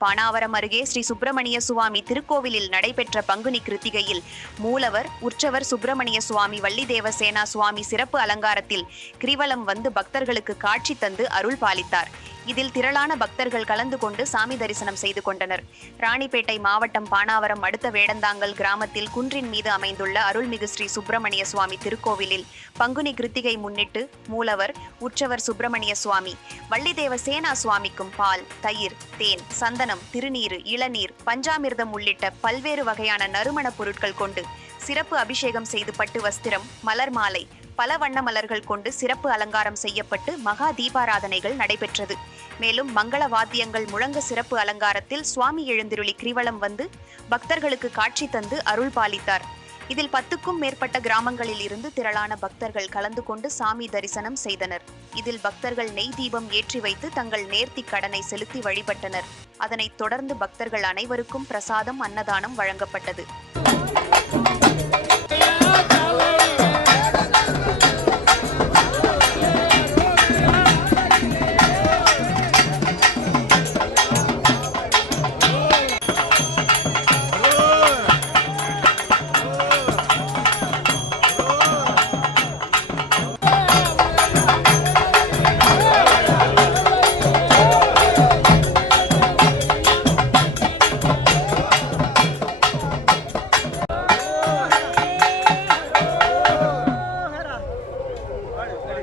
பானாவரம் அருகே ஸ்ரீ சுப்பிரமணிய சுவாமி திருக்கோவிலில் நடைபெற்ற பங்குனி கிருத்திகையில் மூலவர் உற்சவர் சுப்பிரமணிய சுவாமி வள்ளிதேவ சேனா சுவாமி சிறப்பு அலங்காரத்தில் கிரிவலம் வந்து பக்தர்களுக்கு காட்சி தந்து அருள் பாலித்தார். இதில் திரளான பக்தர்கள் கலந்து கொண்டு சாமி தரிசனம் செய்து கொண்டனர். ராணிப்பேட்டை மாவட்டம் பானாவரம் அடுத்த வேடந்தாங்கல் கிராமத்தில் குன்றின் மீது அமைந்துள்ள அருள்மிகு ஸ்ரீ சுப்பிரமணிய சுவாமி திருக்கோவிலில் பங்குனி கிருத்திகை முன்னிட்டு மூலவர் உற்சவர் சுப்பிரமணிய சுவாமி வள்ளிதேவ சேனா சுவாமிக்கும் பால் தயிர் தேன் சந்தனம் திருநீர் இளநீர் பஞ்சாமிர்தம் உள்ளிட்ட பல்வேறு வகையான நறுமணப் பொருட்கள் கொண்டு சிறப்பு அபிஷேகம் செய்து பட்டு வஸ்திரம் மலர் மாலை பல வண்ண மலர்கள் கொண்டு சிறப்பு அலங்காரம் செய்யப்பட்டு மகா தீபாராதனைகள் நடைபெற்றது. மேலும் மங்கள வாத்தியங்கள் முழங்க சிறப்பு அலங்காரத்தில் சுவாமி எழுந்திருளி கிரிவலம் வந்து பக்தர்களுக்கு காட்சி தந்து அருள் பாலித்தார். இதில் பத்துக்கும் மேற்பட்ட கிராமங்களில் இருந்து திரளான பக்தர்கள் கலந்து கொண்டு சாமி தரிசனம் செய்தனர். இதில் பக்தர்கள் நெய் தீபம் ஏற்றி வைத்து தங்கள் நேர்த்தி கடனை செலுத்தி வழிபட்டனர். அதனைத் தொடர்ந்து பக்தர்கள் அனைவருக்கும் பிரசாதம் அன்னதானம் வழங்கப்பட்டது.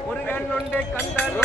ஒரு கண்ணுண்டு கந்தன்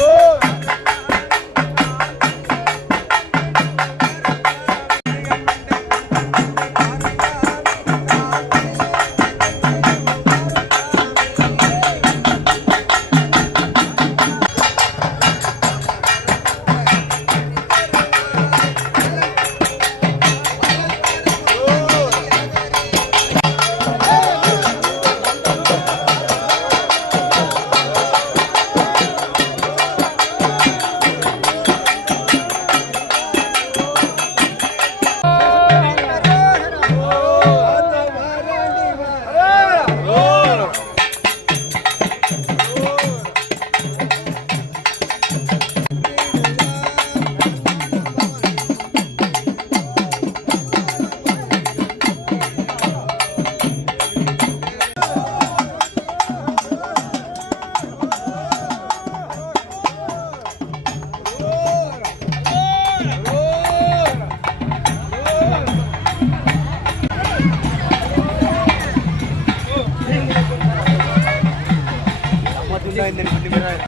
liberal, liberal.